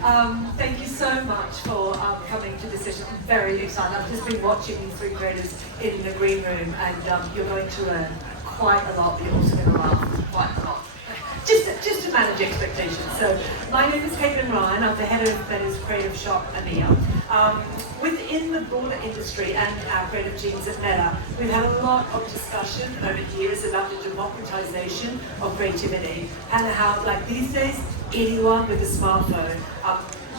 Thank you so much for coming to this session. I'm very excited. I've just been watching these three creators in the green room, and you're going to learn quite a lot, but you're also going to laugh quite a lot. Just to manage expectations. So, my name is Caitlin Ryan. I'm the head of Meta's creative shop, EMEA. Within the broader industry and our creative teams at Meta, we've had a lot of discussion over years about the democratization of creativity and how, like these days, anyone with a smartphone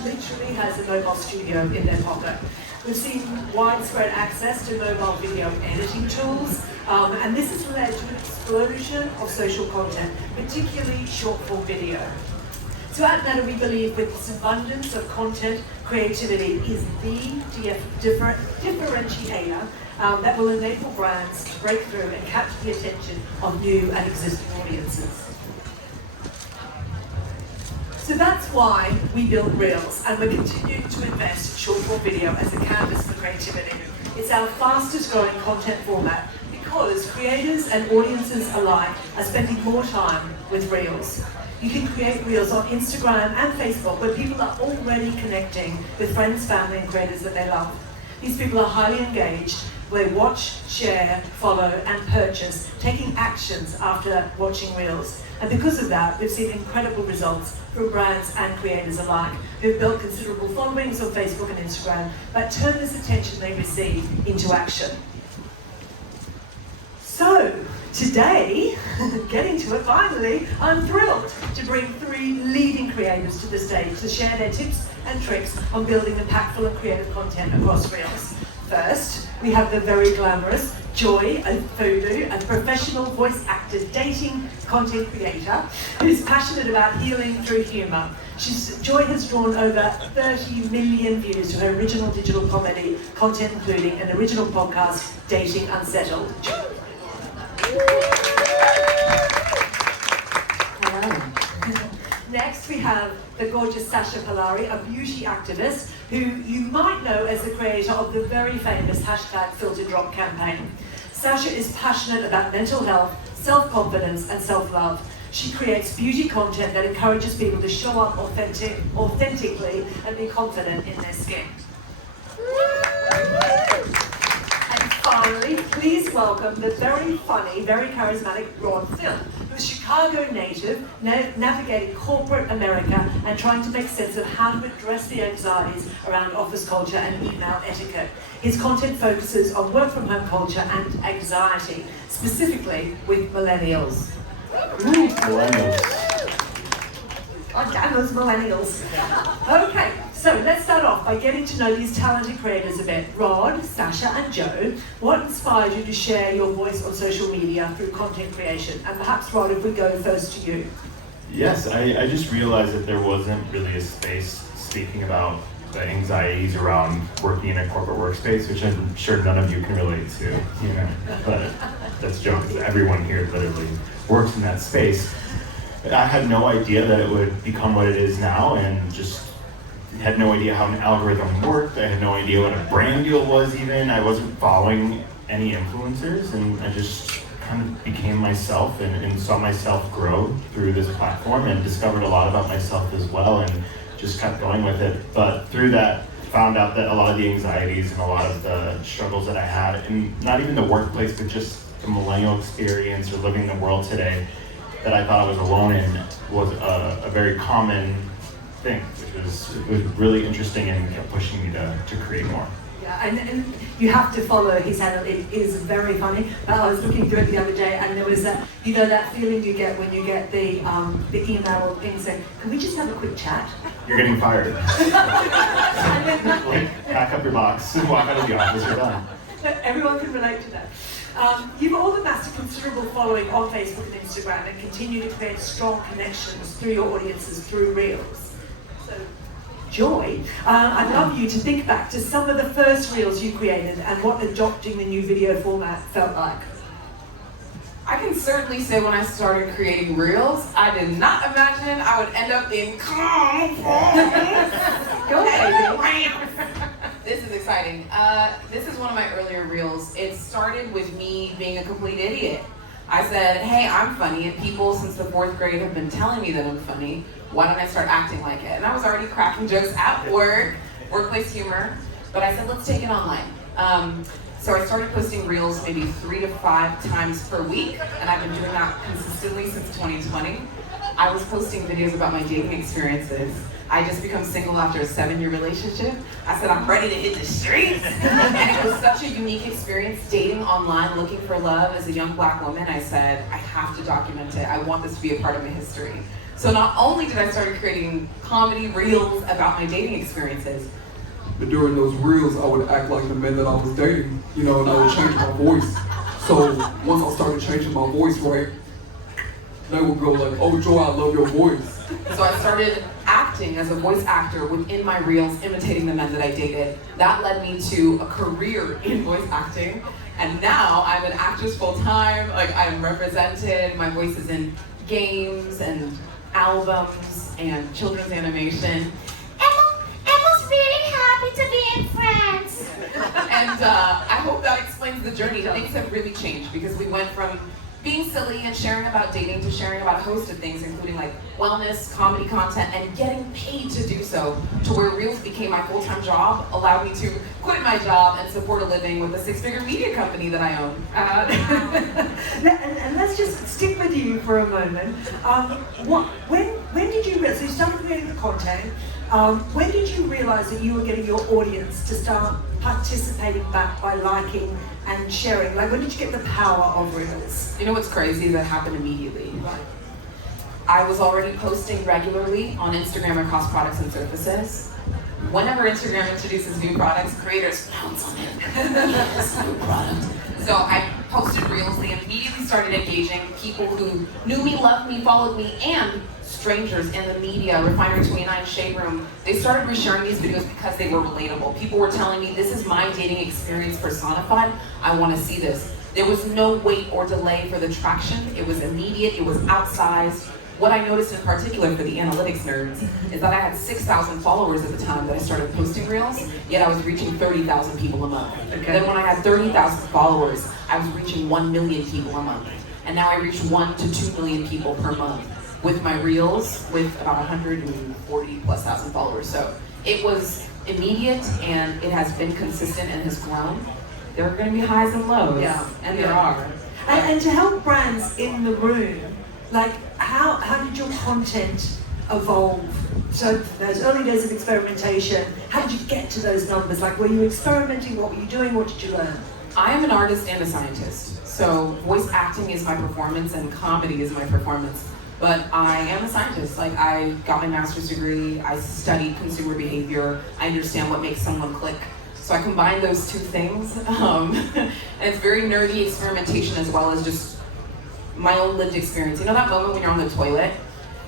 literally has a mobile studio in their pocket. We've seen widespread access to mobile video editing tools, and this has led to an explosion of social content, particularly short-form video. So at Meta, we believe with this abundance of content, creativity is the differentiator that will enable brands to break through and capture the attention of new and existing audiences. So that's why we build Reels, and we're continuing to invest in short-form video as a canvas for creativity. It's our fastest growing content format because creators and audiences alike are spending more time with Reels. You can create Reels on Instagram and Facebook where people are already connecting with friends, family, and creators that they love. These people are highly engaged. They watch, share, follow, and purchase, taking actions after watching Reels. And because of that, we've seen incredible results from brands and creators alike who've built considerable followings on Facebook and Instagram, but turn this attention they receive into action. So, today, getting to it finally, I'm thrilled to bring three leading creators to the stage to share their tips and tricks on building impactful and creative content across Reels. First, we have the very glamorous Joy Ofodu, a professional voice actor, dating content creator who's passionate about healing through humour. Joy has drawn over 30 million views to her original digital comedy content, including an original podcast, Dating Unsettled. Hello. Next, we have the gorgeous Sasha Polari, a beauty activist who you might know as the creator of the very famous #FilterDrop campaign. Sasha is passionate about mental health, self-confidence, and self-love. She creates beauty content that encourages people to show up authentically and be confident in their skin. And finally, please welcome the very funny, very charismatic Rod Phil, who's a Chicago native, navigating corporate America and trying to make sense of how to address the anxieties around office culture and email etiquette. His content focuses on work from home culture and anxiety, specifically with millennials. Millennials. Oh, damn those millennials. Okay, so let's start off by getting to know these talented creators a bit. Rod, Sasha, and Joe, what inspired you to share your voice on social media through content creation? And perhaps, Rod, if we go first to you. Yes, I just realized that there wasn't really a space speaking about the anxieties around working in a corporate workspace, which I'm sure none of you can relate to, you know, but that's a joke, because everyone here literally works in that space. I had no idea that it would become what it is now, and just had no idea how an algorithm worked. I had no idea what a brand deal was even. I wasn't following any influencers, and I just kind of became myself and saw myself grow through this platform and discovered a lot about myself as well, and just kept going with it. But through that, found out that a lot of the anxieties and a lot of the struggles that I had, and not even the workplace, but just the millennial experience or living the world today, that I thought I was alone in, was a very common thing, which was really interesting and kept pushing me to create more. Yeah, and you have to follow his handle. It is very funny. I was looking through it the other day, and there was that, you know, that feeling you get when you get the email thing saying, "Can we just have a quick chat?" You're getting fired. Like, pack up your box, walk out of the office, you're done. Everyone can relate to that. You've all amassed a considerable following on Facebook and Instagram and continue to create strong connections through your audiences through Reels. So, Joy, I'd love you to think back to some of the first Reels you created and what adopting the new video format felt like. I can certainly say when I started creating Reels, I did not imagine I would end up in Go ahead. This is exciting. This is one of my earlier Reels. It started with me being a complete idiot. I said, hey, I'm funny, and people since the 4th grade have been telling me that I'm funny. Why don't I start acting like it? And I was already cracking jokes at work, workplace humor, but I said, let's take it online. So I started posting reels maybe 3 to 5 times per week, and I've been doing that consistently since 2020. I was posting videos about my dating experiences. I just become single after a 7-year relationship. I said, I'm ready to hit the streets. And it was such a unique experience dating online, looking for love as a young Black woman. I said, I have to document it. I want this to be a part of my history. So not only did I start creating comedy reels about my dating experiences, but during those reels, I would act like the men that I was dating, and I would change my voice. So once I started changing my voice, right, they would go like, oh, Joy, I love your voice. So I started acting as a voice actor within my reels, imitating the men that I dated. That led me to a career in voice acting. And now I'm an actress full time, like I'm represented, my voice is in games and albums and children's animation. Emma's really happy to be in France. And I hope that explains the journey. Things have really changed because we went from being silly and sharing about dating to sharing about a host of things, including like wellness, comedy content, and getting paid to do so, to where Reels became my full-time job, allowed me to quit my job and support a living with a 6-figure media company that I own. And let's just stick with you for a moment. When did you realize, so you started creating the content, when did you realize that you were getting your audience to start participating back by liking and sharing? Like, when did you get the power of Reels? You know what's crazy? That happened immediately. Right. I was already posting regularly on Instagram across products and services. Whenever Instagram introduces new products, creators pounce on it. This new product. So I posted Reels. They immediately started engaging people who knew me, loved me, followed me, and strangers in the media, Refinery 29, Shade Room. They started resharing these videos because they were relatable. People were telling me, this is my dating experience personified. I want to see this. There was no wait or delay for the traction. It was immediate. It was outsized. What I noticed in particular for the analytics nerds is that I had 6,000 followers at the time that I started posting Reels, yet I was reaching 30,000 people a month. Okay. Then when I had 30,000 followers, I was reaching 1 million people a month. And now I reach 1 to 2 million people per month with my Reels, with about 140,000+ followers. So it was immediate, and it has been consistent and has grown. There are going to be highs and lows, and there are. And to help brands in the room, like, how did your content evolve? So those early days of experimentation, how did you get to those numbers? Like, were you experimenting? What were you doing? What did you learn? I am an artist and a scientist. So voice acting is my performance and comedy is my performance. But I am a scientist. Like, I got my master's degree, I studied consumer behavior, I understand what makes someone click. So I combine those two things. And it's very nerdy experimentation as well as just my own lived experience. You know that moment when you're on the toilet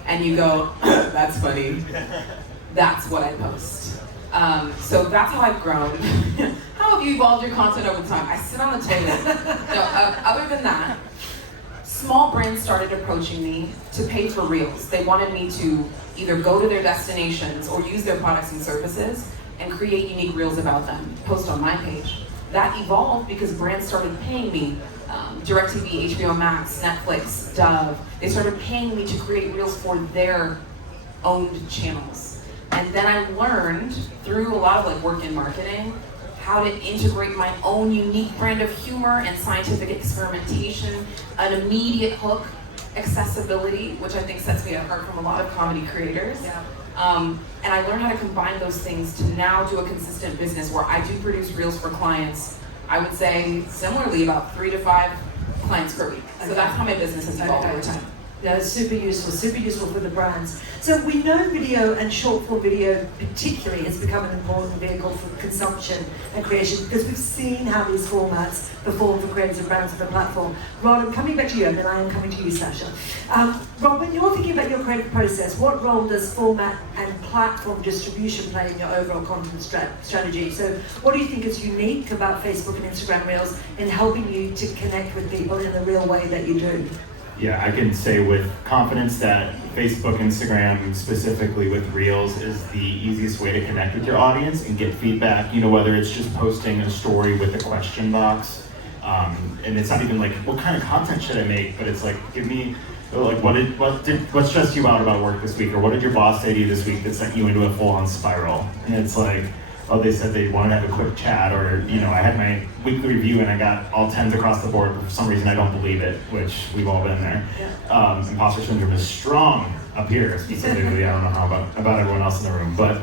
and you go, that's funny. That's what I post. So that's how I've grown. How have you evolved your content over time? I sit on the toilet. No, other than that, small brands started approaching me to pay for Reels. They wanted me to either go to their destinations or use their products and services and create unique Reels about them, post on my page. That evolved because brands started paying me. DirecTV, HBO Max, Netflix, Dove, they started paying me to create Reels for their owned channels. And then I learned through a lot of like work in marketing how to integrate my own unique brand of humor and scientific experimentation, an immediate hook, accessibility, which I think sets me apart from a lot of comedy creators. Yeah. And I learned how to combine those things to now do a consistent business where I do produce Reels for clients. I would say similarly about 3 to 5 clients per week. So that's how my business has evolved over time. Yeah, super useful for the brands. So we know video and short form video particularly has become an important vehicle for consumption and creation because we've seen how these formats perform for creators and brands on the platform. Rod, I'm coming back to you, and then I am coming to you, Sasha. Rod, when you're thinking about your creative process, what role does format and platform distribution play in your overall content strategy? So what do you think is unique about Facebook and Instagram Reels in helping you to connect with people in the real way that you do? Yeah, I can say with confidence that Facebook, Instagram, specifically with Reels, is the easiest way to connect with your audience and get feedback, whether it's just posting a story with a question box And it's not even like, what kind of content should I make? But it's like, give me, like, what stressed you out about work this week? Or what did your boss say to you this week that sent you into a full-on spiral? And it's like, oh, they said they wanted to have a quick chat, or, you know, I had my weekly review and I got all 10s across the board, but for some reason I don't believe it, which we've all been there. Yeah. Imposter syndrome is strong up here, specifically. I don't know how about everyone else in the room, but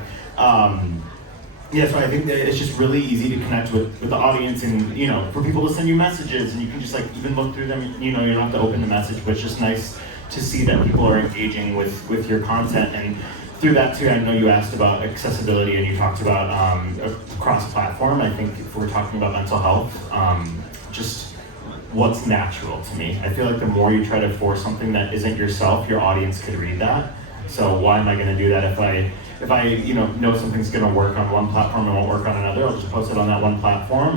yeah, so I think that it's just really easy to connect with the audience, and, you know, for people to send you messages, and you can just like even look through them, you know, you don't have to open the message, but it's just nice to see that people are engaging with your content. And through that too, I know you asked about accessibility and you talked about cross-platform. I think if we're talking about mental health, just what's natural to me. I feel like the more you try to force something that isn't yourself, your audience could read that. So why am I going to do that if I you know something's going to work on one platform and won't work on another? I'll just post it on that one platform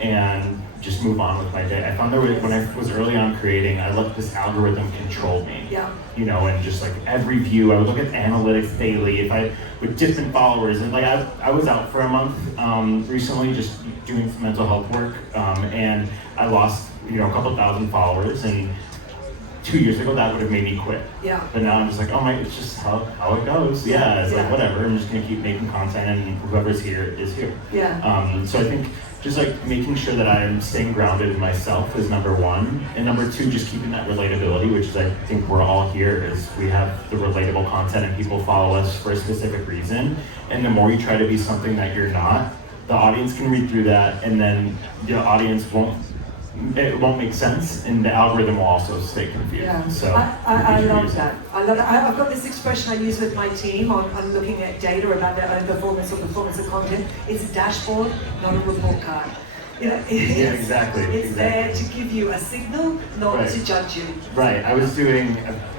and just move on with my day. I found that when I was early on creating, I let this algorithm control me. Yeah. You know, and just like every view, I would look at analytics daily. With different followers, and like I was out for a month recently, just doing some mental health work, and I lost a couple thousand followers, and 2 years ago that would have made me quit. Yeah. But now I'm just like, oh my, it's just how it goes. Yeah. It's like whatever. I'm just gonna keep making content, and whoever's here is here. Yeah. So I think just like making sure that I am staying grounded in myself is number one, and number two, just keeping that relatability, which is I think we're all here, is we have the relatable content and people follow us for a specific reason. And the more you try to be something that you're not, the audience can read through that, and then the audience won't make sense, and the algorithm will also stay confused. Yeah. So I love that. I love that. I've got this expression I use with my team on looking at data about their own performance or performance of content. It's a dashboard, not a report card. Yeah, exactly. It's there to give you a signal, not to judge you. Right. I've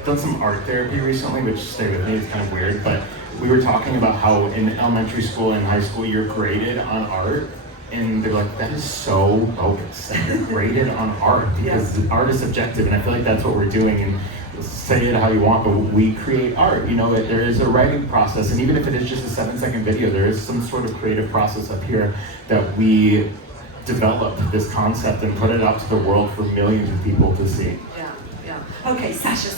done some art therapy recently, which, stay with me, it's kind of weird, but we were talking about how in elementary school and high school you're graded on art. And they're like, that is so bogus. You're graded on art, because art is subjective, and I feel like that's what we're doing. And say it how you want, but we create art. You know, that there is a writing process, and even if it is just a 7-second video, there is some sort of creative process up here that we develop this concept and put it out to the world for millions of people to see. Okay, Sasha,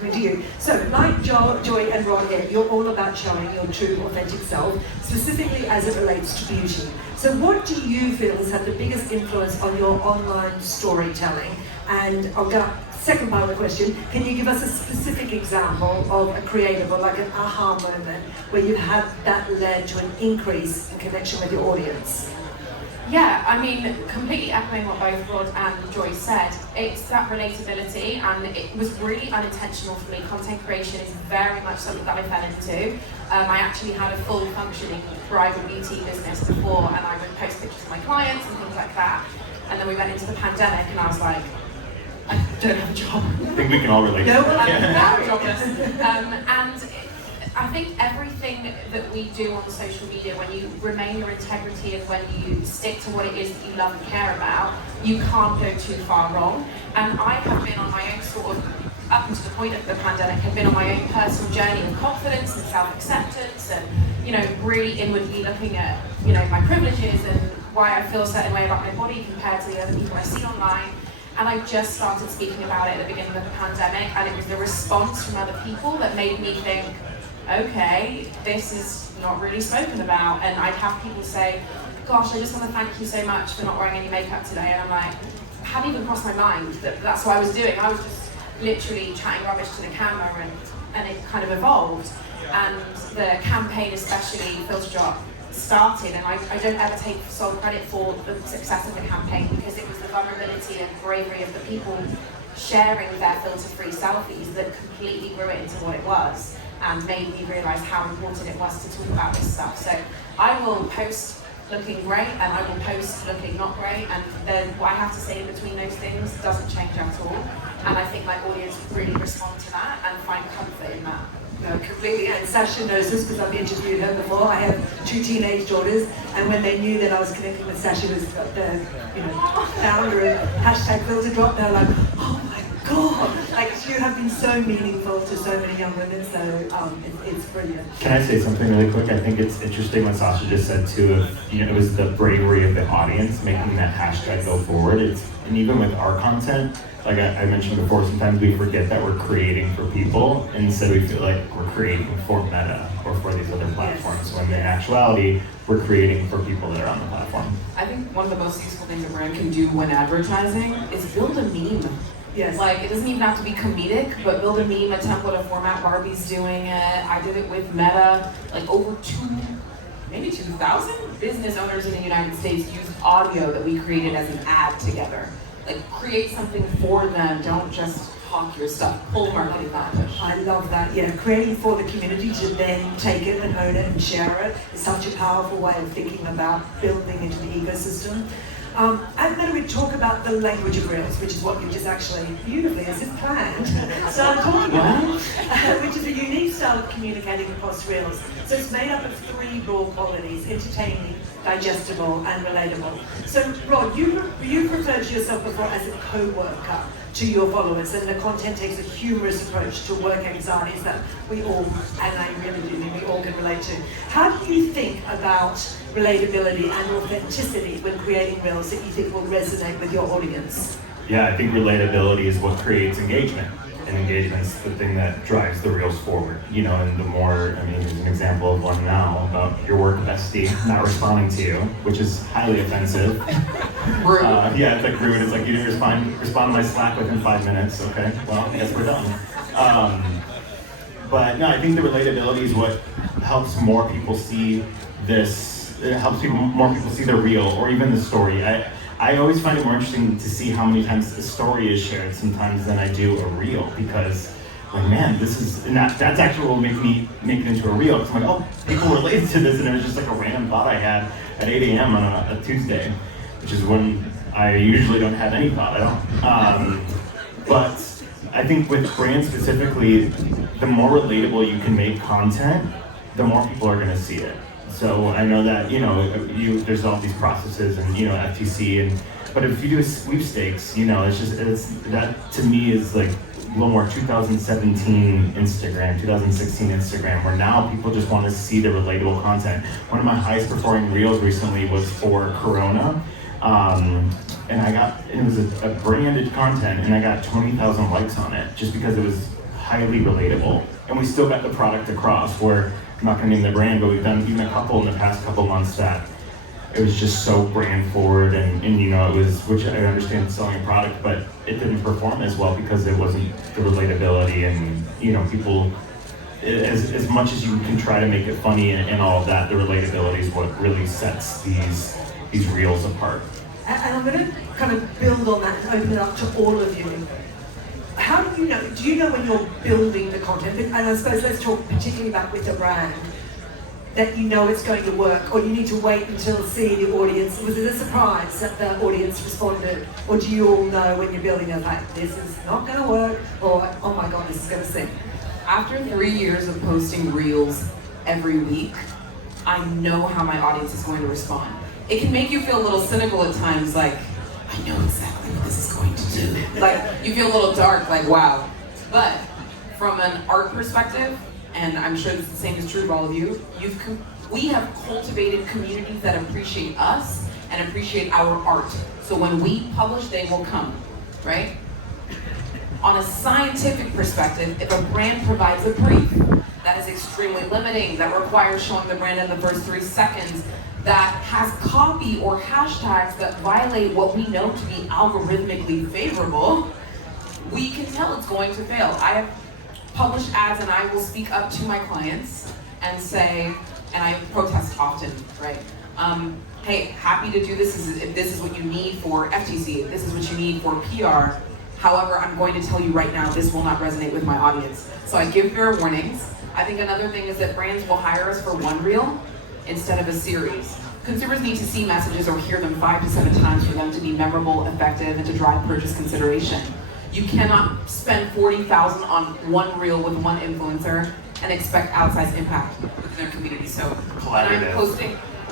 coming to you. So, like Joy and Ron here, you're all about showing your true, authentic self, specifically as it relates to beauty. So what do you feel has had the biggest influence on your online storytelling? And I'll go second part of the question, can you give us a specific example of a creative or like an aha moment where you had that led to an increase in connection with your audience? Yeah, I mean, completely echoing what both Rod and Joyce said, it's that relatability, and it was really unintentional for me. Content creation is very much something that I fell into. I actually had a full functioning bridal beauty business before, and I would post pictures of my clients and things like that. And then we went into the pandemic, and I was like, I don't have a job. I think we can all relate. No, I'm now jobless. And I think everything that we do on social media, when you remain your integrity and when you stick to what it is that you love and care about, you can't go too far wrong. And I have been on my own sort of, up until the point of the pandemic, have been on my own personal journey of confidence and self-acceptance and, really inwardly looking at, my privileges and why I feel a certain way about my body compared to the other people I see online. And I just started speaking about it at the beginning of the pandemic, and it was the response from other people that made me think, okay, this is not really spoken about. And I'd have people say, gosh, I just want to thank you so much for not wearing any makeup today. And I'm like, it hadn't even crossed my mind that that's what I was doing. I was just literally chatting rubbish to the camera, and it kind of evolved. And the campaign, especially Filter Drop, started, and I don't ever take sole credit for the success of the campaign, because it was the vulnerability and bravery of the people sharing their filter-free selfies that completely grew it into what it was, and made me realise how important it was to talk about this stuff. So I will post looking great, and I will post looking not great, and then what I have to say in between those things doesn't change at all. And I think my audience really respond to that and find comfort in that. No, completely. And Sasha knows this because I've interviewed her before. I have 2 teenage daughters, and when they knew that I was connecting with Sasha, who was the founder of #FilterDrop, they're like, oh my God, like she have been so meaningful to so many young women, so it's brilliant. Can I say something really quick? I think it's interesting what Sasha just said too. If, it was the bravery of the audience making that hashtag go forward. And even with our content, like I mentioned before, sometimes we forget that we're creating for people, and instead we feel like we're creating for Meta or for these other platforms, when in actuality, we're creating for people that are on the platform. I think one of the most useful things a brand can do when advertising is build a meme. Yes. Like, it doesn't even have to be comedic, but build a meme, a template, a format. Barbie's doing it. I did it with Meta. Like, over 2,000 business owners in the United States used audio that we created as an ad together. Like, create something for them. Don't just hawk your stuff. Pull marketing advantage. I love that. Yeah, creating for the community to then take it and own it and share it is such a powerful way of thinking about building into the ecosystem. At Meta, we talk about the language of Reels, which is what you just actually beautifully, as if planned, started talking about, which is a unique style of communicating across Reels. So it's made up of 3 broad qualities: entertaining, digestible, and relatable. So, Rod, you referred to yourself before as a co-worker to your followers, and the content takes a humorous approach to work anxieties that we all, and I really do mean we all can relate to. How do you think about relatability and authenticity when creating Reels that you think will resonate with your audience? Yeah, I think relatability is what creates engagement. And engagement's the thing that drives the Reels forward. And the more, there's an example of one now about your work bestie not responding to you, which is highly offensive. Rude. Yeah, it's like rude. It's like you didn't respond to my Slack within 5 minutes. Okay, well, I guess we're done. But no, I think the relatability is what helps more people see this. It helps more people see the reel or even the story. I always find it more interesting to see how many times the story is shared sometimes than I do a reel, because like, man, that's actually what will make it into a reel. Because I'm like, oh, people related to this, and it was just like a random thought I had at 8 a.m. on a Tuesday, which is when I usually don't have any thought at all. But I think with brands specifically, the more relatable you can make content, the more people are going to see it. So I know that there's all these processes and FTC but if you do a sweepstakes, it's that to me is like a little more 2017 Instagram, 2016 Instagram, where now people just want to see the relatable content. One of my highest performing reels recently was for Corona, and it was a branded content, and I got 20,000 likes on it just because it was highly relatable, and we still got the product across. Where I'm not going to name the brand, but we've done even a couple in the past couple months that it was just so brand forward, and it was, which I understand selling a product, but it didn't perform as well because it wasn't the relatability, and people, as much as you can try to make it funny and all of that, the relatability is what really sets these reels apart. And I'm going to kind of build on that and open it up to all of you. How do you know? Do you know when you're building the content? And I suppose let's talk particularly about with a brand, that you know it's going to work, or you need to wait until see the audience. Was it a surprise that the audience responded, or do you all know when you're building it, like, this is not going to work, or oh my god, this is going to sink? After 3 years of posting reels every week, I know how my audience is going to respond. It can make you feel a little cynical at times, like, I know exactly what this is going to do. Like, you feel a little dark, like, wow. But from an art perspective, and I'm sure the same is true of all of you, we have cultivated communities that appreciate us and appreciate our art. So when we publish, they will come, right? On a scientific perspective, if a brand provides a brief that is extremely limiting, that requires showing the brand in the first 3 seconds, that has copy or hashtags that violate what we know to be algorithmically favorable, we can tell it's going to fail. I have published ads and I will speak up to my clients and say, and I protest often, right? Hey, happy to do this if this is what you need for FTC, if this is what you need for PR. However, I'm going to tell you right now, this will not resonate with my audience. So I give fair warnings. I think another thing is that brands will hire us for one reel instead of a series. Consumers need to see messages or hear them 5 to 7 times for them to be memorable, effective, and to drive purchase consideration. You cannot spend $40,000 on one reel with one influencer and expect outsized impact within their community. So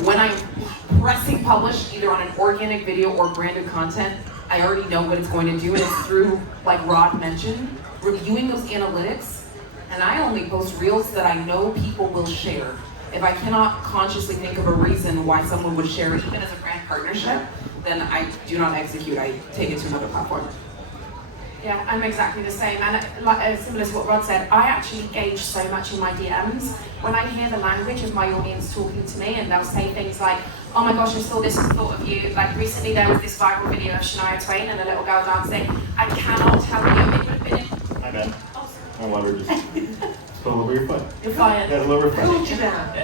when I'm pressing publish either on an organic video or branded content, I already know what it's going to do, and it's through, like Rod mentioned, reviewing those analytics, and I only post reels that I know people will share. If I cannot consciously think of a reason why someone would share it, even as a brand partnership, then I do not execute. I take it to another platform. Yeah, I'm exactly the same, and like similar to what Rod said, I actually engage so much in my DMs. When I hear the language of my audience talking to me, and they'll say things like, "Oh my gosh, I saw this and thought of you." Like recently, there was this viral video of Shania Twain and a little girl dancing. I cannot tell you, it would have been in. My bad. My water just spilled over your foot. You're fired. Got a little refresh. Cooled you down.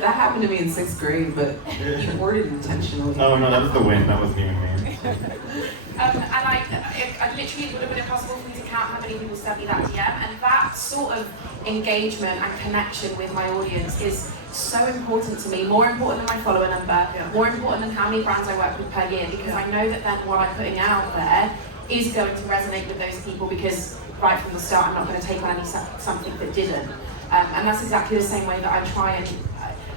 That happened to me in 6th grade, but you worded intentionally. Oh no, that was the wind. That wasn't even me. And I literally, it would have been impossible for me to count how many people sent me that DM, and that sort of engagement and connection with my audience is so important to me, more important than my follower number, more important than how many brands I work with per year, because I know that then what I'm putting out there is going to resonate with those people, because right from the start I'm not going to take on something that didn't. And that's exactly the same way that I try and,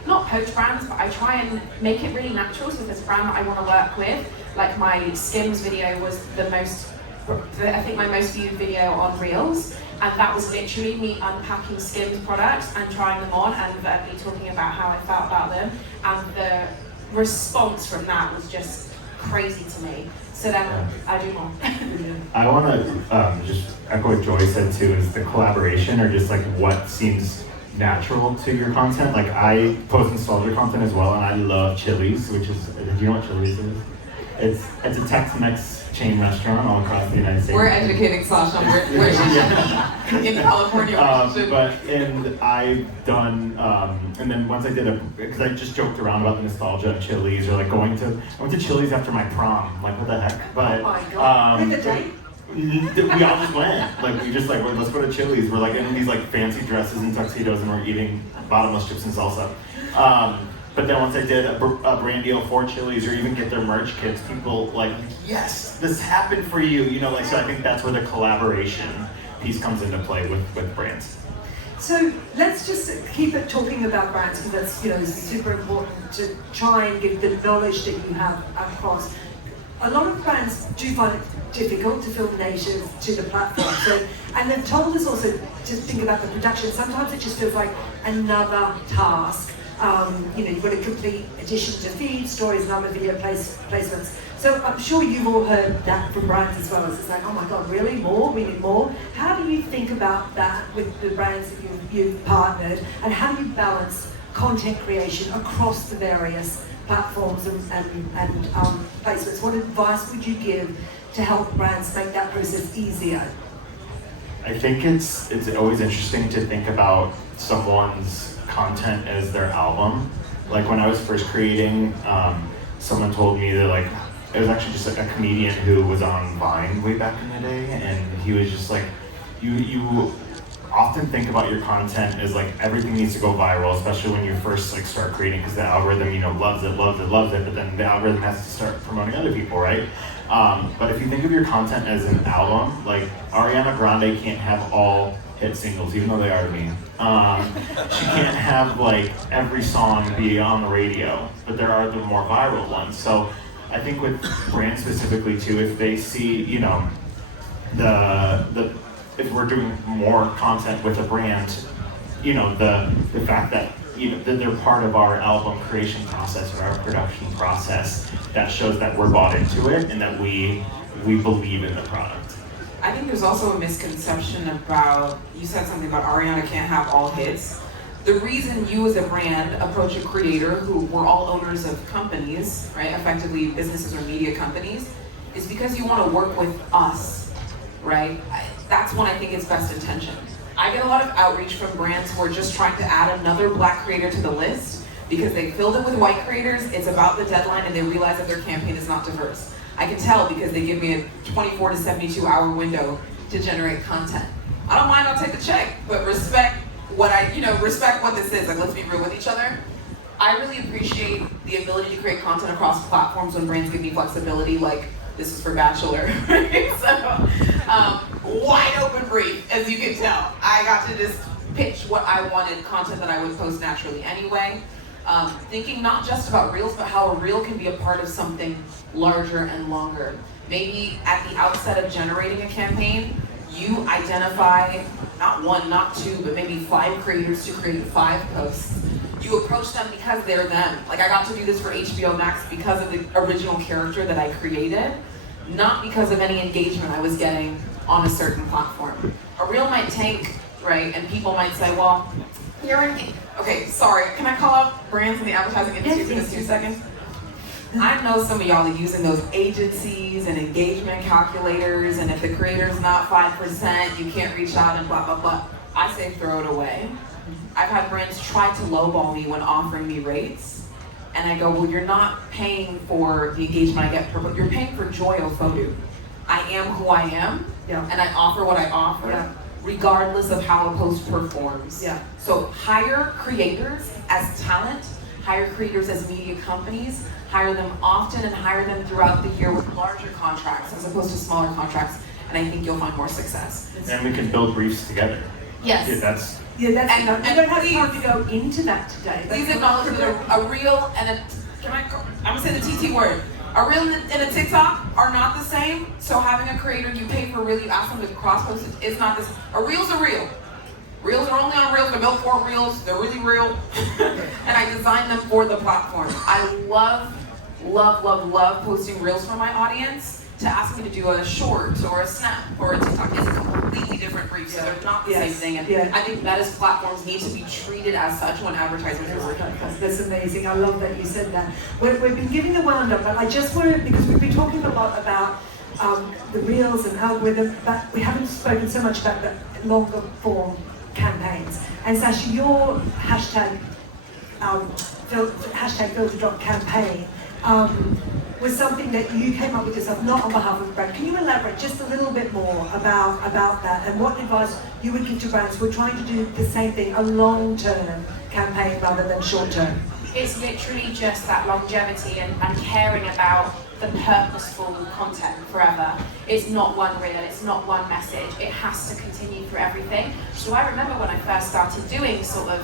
not poach brands, but I try and make it really natural. So if there's a brand that I want to work with, like my Skims video was I think my most viewed video on Reels, and that was literally me unpacking Skims products and trying them on and verbally talking about how I felt about them, and the response from that was just crazy to me. So then I do more. I want to just echo what Joy said too, is the collaboration or just like what seems natural to your content. Like I post nostalgia content as well, and I love Chili's, which is, do you know what Chili's is? It's a Tex-Mex chain restaurant all across the United States. We're educating Sasha on where she should be in California. And I've done, and then once I did because I just joked around about the nostalgia of Chili's, or like I went to Chili's after my prom, like what the heck? But, Oh my God, with a date? we all just went, like we just like, well, let's go to Chili's. We're like in these like fancy dresses and tuxedos, and we're eating bottomless chips and salsa. But then once I did a brand deal for Chili's, or even get their merch kits, people like, yes, this happened for you, you know, like, so I think that's where the collaboration piece comes into play with brands. So let's just keep it talking about brands, because that's super important to try and give the knowledge that you have across. A lot of brands do find it difficult to feel native to the platform. So, and they've told us also to think about the production. Sometimes it just feels like another task. You've got a complete addition to feed, stories, and other video placements. So I'm sure you've all heard that from brands as well. It's like, oh my God, really? More? We need more? How do you think about that with the brands that you've partnered, and how do you balance content creation across the various platforms and placements? What advice would you give to help brands make that process easier? I think it's always interesting to think about someone's content as their album. Like when I was first creating, someone told me that like, it was actually just like a comedian who was on Vine way back in the day, and he was just like, you often think about your content as like everything needs to go viral, especially when you first like start creating, because the algorithm loves it, but then the algorithm has to start promoting other people, right? But if you think of your content as an album, like Ariana Grande can't have all hit singles, even though they are to me. She can't have like every song be on the radio, but there are the more viral ones. So I think with brands specifically too, if they see, if we're doing more content with a brand, the fact that that they're part of our album creation process or our production process, that shows that we're bought into it and that we believe in the product. I think there's also a misconception about, you said something about Ariana can't have all hits. The reason you as a brand approach a creator, who we're all owners of companies, right, effectively businesses or media companies, is because you want to work with us, right? That's when I think it's best intention. I get a lot of outreach from brands who are just trying to add another Black creator to the list because they filled it with white creators, it's about the deadline, and they realize that their campaign is not diverse. I can tell because they give me a 24 to 72 hour window to generate content. I don't mind, I'll take the check, but respect what respect what this is. Like, let's be real with each other. I really appreciate the ability to create content across platforms when brands give me flexibility, like this is for Bachelor, right? So, wide open brief, as you can tell. I got to just pitch what I wanted, content that I would post naturally anyway. Thinking not just about Reels, but how a Reel can be a part of something larger and longer. maybe at the outset of generating a campaign, you identify not one, not two, but maybe 5 creators to create 5 posts. You approach them because they're them. Like, I got to do this for HBO Max because of the original character that I created, not because of any engagement I was getting on a certain platform. A reel might tank, right? And people might say, well, you're in. Okay, sorry. Can I call out brands in the advertising industry for just 2 seconds? I know some of y'all are using those agencies and engagement calculators, and if the creator's not 5%, you can't reach out and blah, blah, blah. I say throw it away. I've had brands try to lowball me when offering me rates, and I go, well, you're not paying for the engagement I get per book, you're paying for joy Ofodu. I am who I am, and I offer what I offer, regardless of how a post performs. So hire creators as talent, hire creators as media companies, hire them often and hire them throughout the year with larger contracts as opposed to smaller contracts, and I think you'll find more success. And we can build briefs together. Yes. That's we don't have time to go into that today. Please acknowledge that a reel and I'm gonna say the TT word. A reel and a TikTok are not the same, so having a creator you pay for a reel, you ask them to cross-post it, is not this. A reel's a reel. Reels are only on reels, they're built for reels, they're really real, and I designed them for the platform. I love posting reels for my audience. To ask me to do a short or a snap or a TikTok is a completely different brief, so they're not the same thing. And I think that as platforms need to be treated as such when advertisers are working with us. That's amazing. I love that you said that. We've been giving the wound up, but I just wanted, because we've been talking a lot about the reels and algorithm, but we haven't spoken so much about the longer form campaigns. And Sasha, your hashtag filter drop campaign was something that you came up with yourself, not on behalf of the brand. Can you elaborate just a little bit more about that and what advice you would give to brands who are trying to do the same thing, a long-term campaign rather than short-term? It's literally just that longevity and caring about the purposeful content forever. It's not one reel, it's not one message. It has to continue through everything. So I remember when I first started doing sort of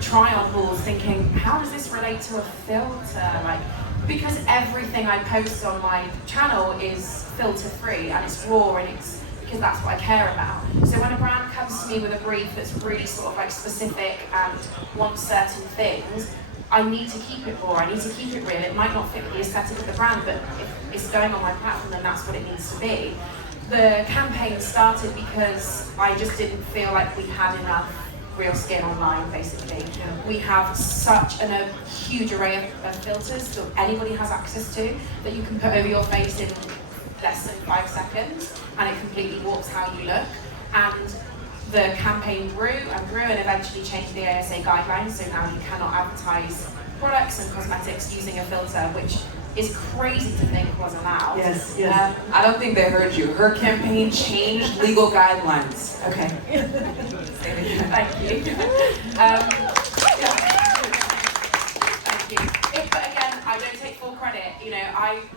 try-on hauls, thinking, how does this relate to a filter? Because everything I post on my channel is filter-free and it's raw, and it's because that's what I care about. So when a brand comes to me with a brief that's really sort of specific and wants certain things, I need to keep it raw, I need to keep it real. It might not fit the aesthetic of the brand, but if it's going on my platform, then that's what it needs to be. The campaign started because I just didn't feel like we had enough real skin online, basically. We have such a huge array of filters that anybody has access to that you can put over your face in less than 5 seconds, and it completely warps how you look. And the campaign grew and eventually changed the ASA guidelines, so now you cannot advertise products and cosmetics using a filter, which is crazy to think was allowed. Yes. I don't think they heard you. Her campaign changed legal guidelines. Okay. Thank you. Thank you. But again, I don't take full credit.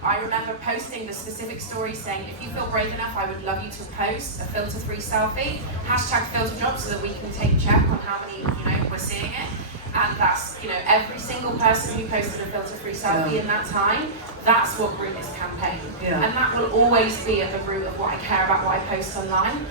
I remember posting the specific story saying, if you feel brave enough, I would love you to post a filter-free selfie, #filter drop, so that we can take check on how many, we're seeing it. And that's, every single person who posted a filter-free selfie in that time, that's what grew this campaign. And that will always be at the root of what I care about, what I post online.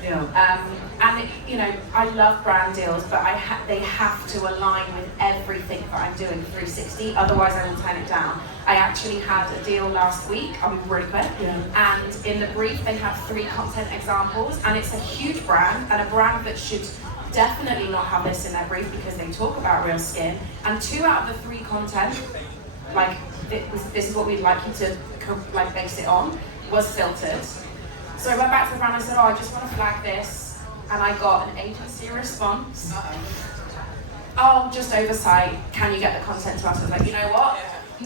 I love brand deals, but they have to align with everything that I'm doing 360, otherwise I will turn it down. I actually had a deal last week, I'll be really quick, and in the brief they have 3 content examples, and it's a huge brand, and a brand that should definitely not have this in their brief because they talk about real skin, and 2 out of the 3 content, this is what we'd like you to base it on, was filtered. So I went back to the brand and I said, I just want to flag this, and I got an agency response. Just oversight, can you get the content to us? I was like, you know what?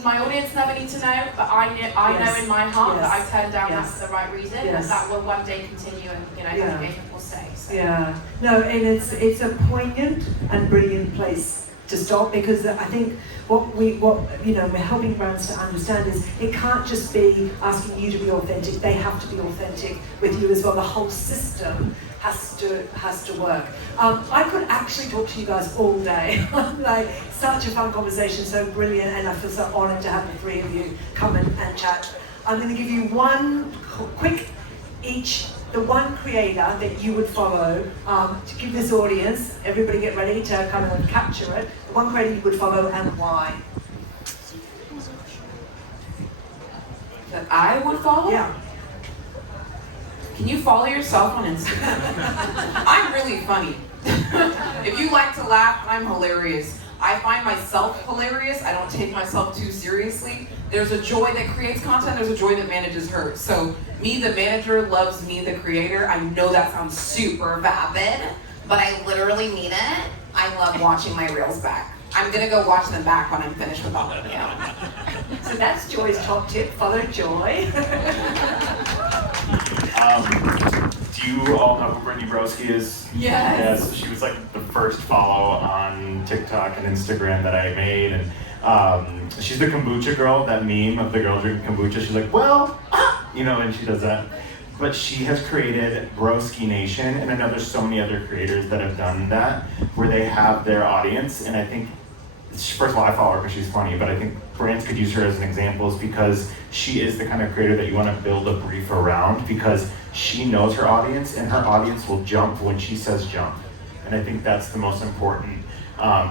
My audience never need to know, but I know in my heart that I turned down that for the right reason, and that will one day continue, and engagement will stay. So. No, and it's a poignant and brilliant place to stop, because I think what we're helping brands to understand is it can't just be asking you to be authentic. They have to be authentic with you as well. The whole system has to work. I could actually talk to you guys all day. Such a fun conversation, so brilliant, and I feel so honoured to have the 3 of you come and chat I'm going to give you one quick each, the one creator that you would follow to give this audience, everybody get ready to kind of capture it, the one creator you would follow and why. That I would follow? Yeah. Can you follow yourself on Instagram? I'm really funny. If you like to laugh, I'm hilarious. I find myself hilarious. I don't take myself too seriously. There's a joy that creates content, there's a joy that manages her. So me, the manager, loves me, the creator. I know that sounds super vapid, but I literally mean it. I love watching my reels back. I'm gonna go watch them back when I'm finished with all of you. So that's Joy's top tip, follow Joy. Do you all know who Brittany Broski is? Yes. Yeah, so she was like the first follow on TikTok and Instagram that I made, and she's the kombucha girl, that meme of the girl drinking kombucha. She's like, well, and she does that. But she has created Broski Nation, and I know there's so many other creators that have done that, where they have their audience, and I think, first of all, I follow her because she's funny, but I think brands could use her as an example is because she is the kind of creator that you want to build a brief around because she knows her audience and her audience will jump when she says jump. And I think that's the most important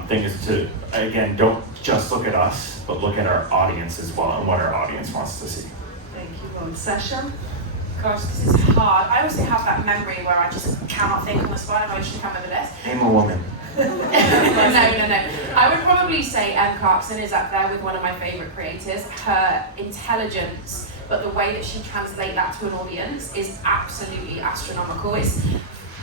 thing is to, again, don't just look at us, but look at our audience as well and what our audience wants to see. Thank you, Ron. Sasha? Gosh, this is hard. I also have that memory where I just cannot think on the spot and I should come over this. Name a woman. No. I would probably say Em Clarkson is up there with one of my favorite creators. Her intelligence, but the way that she translates that to an audience is absolutely astronomical.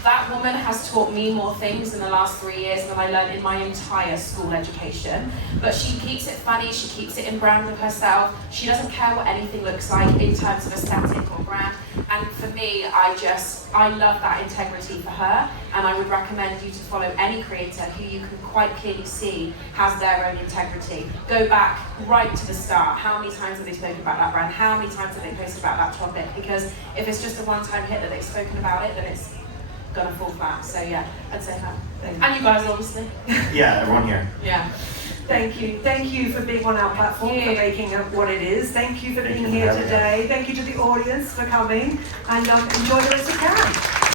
That woman has taught me more things in the last 3 years than I learned in my entire school education. But she keeps it funny, she keeps it in brand of herself. She doesn't care what anything looks like in terms of aesthetic or brand. And for me, I love that integrity for her. And I would recommend you to follow any creator who you can quite clearly see has their own integrity. Go back right to the start. How many times have they spoken about that brand? How many times have they posted about that topic? Because if it's just a one-time hit that they've spoken about it, then it's gonna fall flat. So yeah, I'd say that. And you guys, obviously. Yeah, everyone here. Yeah. Thank you for being on our platform, for making it what it is. Thank you for being Thank you for here having today. Thank you to the audience for coming, and enjoy the rest of the camp.